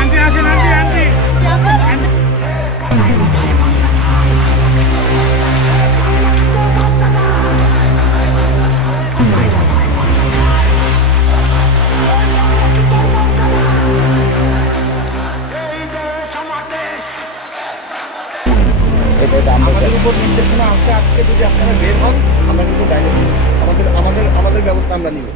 Aunty আসেন, aunty aunty আমাদের উপর নির্দেশনা আসতে আজকে যদি আপনারা বের হন, আমরা কিন্তু ডাইরেক্ট আমাদের আমাদের আমাদের ব্যবস্থা আমরা নিব।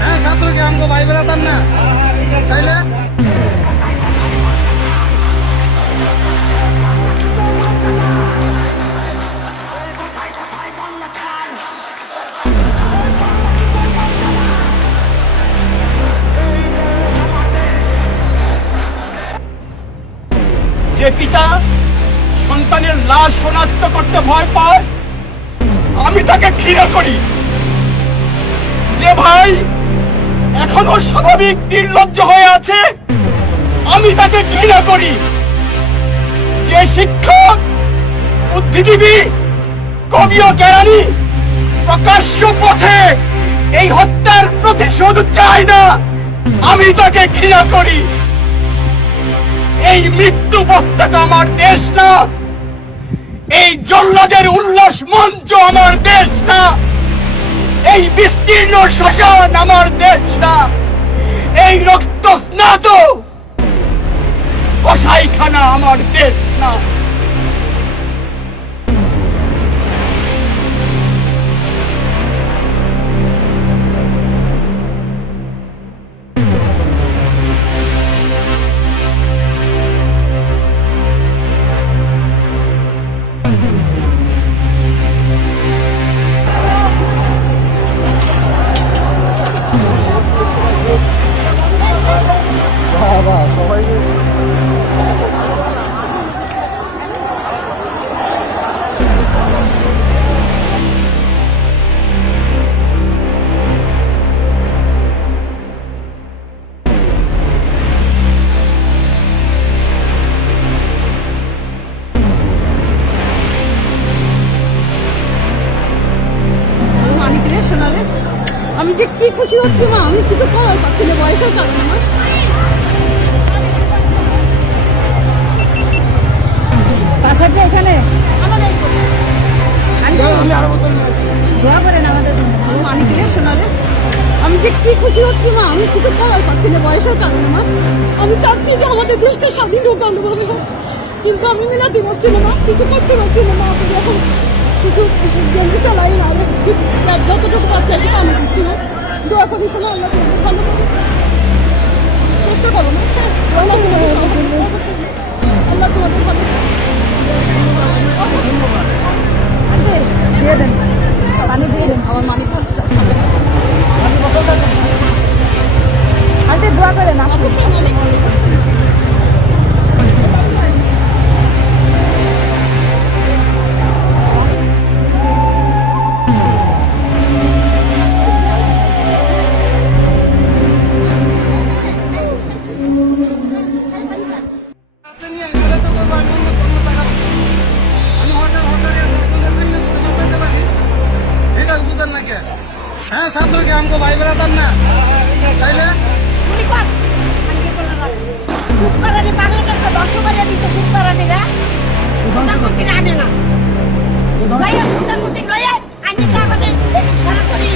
হ্যাঁ, ছাত্রকে আমাকে ভাই বেড়াতাম না তাইলে যে পিতা সন্তানের লাশ শনাক্ত করতে ভয় পায়, আমি তাকে ঘৃণা করি। যে ভাই এখনো স্বাভাবিক নির্লজ্জ হয়ে আছে, আমি তাকে ঘৃণা করি। যে শিক্ষক, বুদ্ধিজীবী, কবি ও জ্ঞানী প্রকাশ্য পথে এই হত্যার প্রতিশোধ চায় না, আমি তাকে ঘৃণা করি। এই মৃত্যু পতাকা আমার দেশ না, এই জল্লাদের উল্লাস মঞ্চ আমার দেশ না, এই বিস্তীর্ণ শ্মশান আমার দেশ না, এই রক্ত স্নাত কসাইখানা আমার দেশ না। আমি যে কি খুশি হচ্ছে মা, আমি কিছু করার পাচ্ছি না বয়সের কারণে। মা বাসাটা এখানে দোয়া করেন আমাদের জন্য। মানিক রে শোনালে আমি যে কি খুশি হচ্ছে মা, আমি কিছু করার পাচ্ছি না বয়সের কারণে। মা আমি চাচ্ছি যে আমাদের দেশটা স্বাধীন হোক ভালোভাবে, কিন্তু আমি মিলাতে পারছি না মা, কিছু করতে পারছি না মা। আমি এখন কিছু গেঞ্জি চালাই না, যতটুকু পাচ্ছি আর কি আমি দিচ্ছি না। দোয়া করি শোনা, আল্লাহ তোমাদের ভালো করে চেষ্টা করো না। আল্লাহ তোমাদের আল্লাহ তোমাদের ভালো দিয়ে দেন, পানি দিয়ে দেন আমার মানিক। আন্টি দোয়া করেন অবশ্যই অনেক হ্যাঁ, ছাত্রকে আমাকে ভাই বেড়াতাম না তাইলে সরাসরি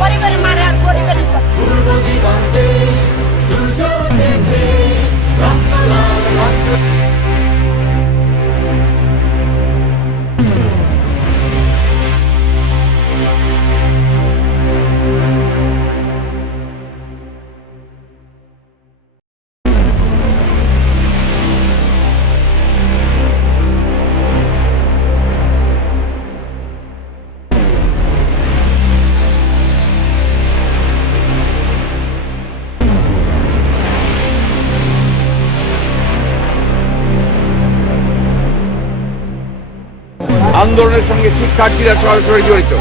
পরিবারের মারে আর পরিবারের আন্দোলনের সঙ্গে শিক্ষার্থীরা সরাসরি জড়িত।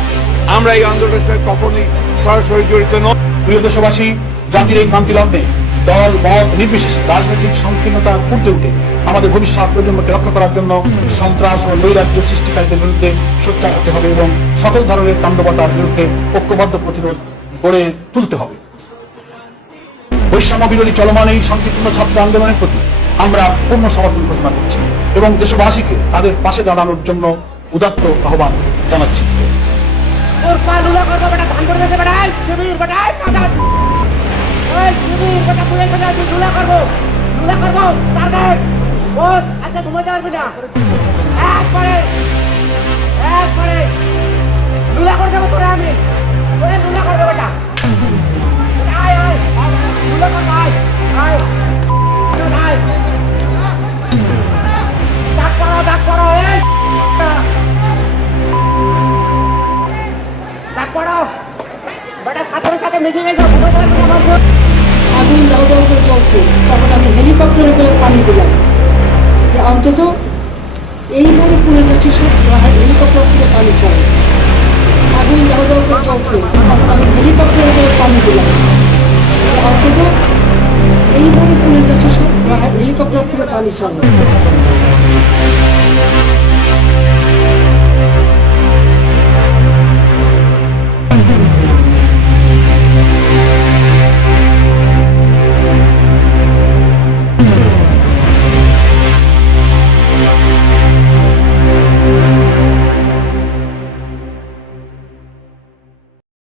আমরা এই আন্দোলনের সঙ্গে কখনোই সরাসরি জড়িত নই। প্রিয় দেশবাসী, জাতির এই ক্রান্তি লগ্নে দল মত নির্বিশেষে রাজনৈতিক সংকীর্ণতা করতে উঠে আমাদের ভবিষ্যৎ প্রজন্মকে রক্ষা করার জন্য সন্ত্রাস ও নৈরাজ্য সৃষ্টিকারীদের বিরুদ্ধে সোচ্চার হতে হবে এবং সকল ধরনের তাণ্ডবতার বিরুদ্ধে ঐক্যবদ্ধ প্রতিরোধ গড়ে তুলতে হবে। বৈষম্য বিরোধী চলমান এই শান্তিপূর্ণ ছাত্র আন্দোলনের প্রতি আমরা পূর্ণ সমর্থন ঘোষণা করছি এবং দেশবাসীকে তাদের পাশে দাঁড়ানোর জন্য উদাত্ত আহ্বান জানাচ্ছি। তোর পা লুলা করবো বেটা, ধান করে দেবে বেটা, এই শিবির বেটা, এই কাঁদাস, এই শিবির বেটা, তুই এখানে আছিস, লুলা করবো, টার্গেট, বস, আচ্ছা ঘুমাতে পারবি না, একবারে, লুলা করে দেবো তোরে আমি, তোরে লুলা করবো বেটা, আয়, লুলা করবো, আয়, ডাক করো, এই, সাথে মিশে গেছে। আগুন দাও দাও করে চলছে, তখন আমি হেলিকপ্টারে করে পানি দিলাম যে অন্তত এই মনে পুড়ে যাচ্ছে সব হেলিকপ্টার থেকে পানি ছাড়ে। আগুন দাও দাও করে চলছে, তখন আমি হেলিকপ্টারে করে পানি দিলাম যে অন্তত এই মনে পুড়ে যাচ্ছে সব হেলিকপ্টার থেকে পানি ছাড়ে।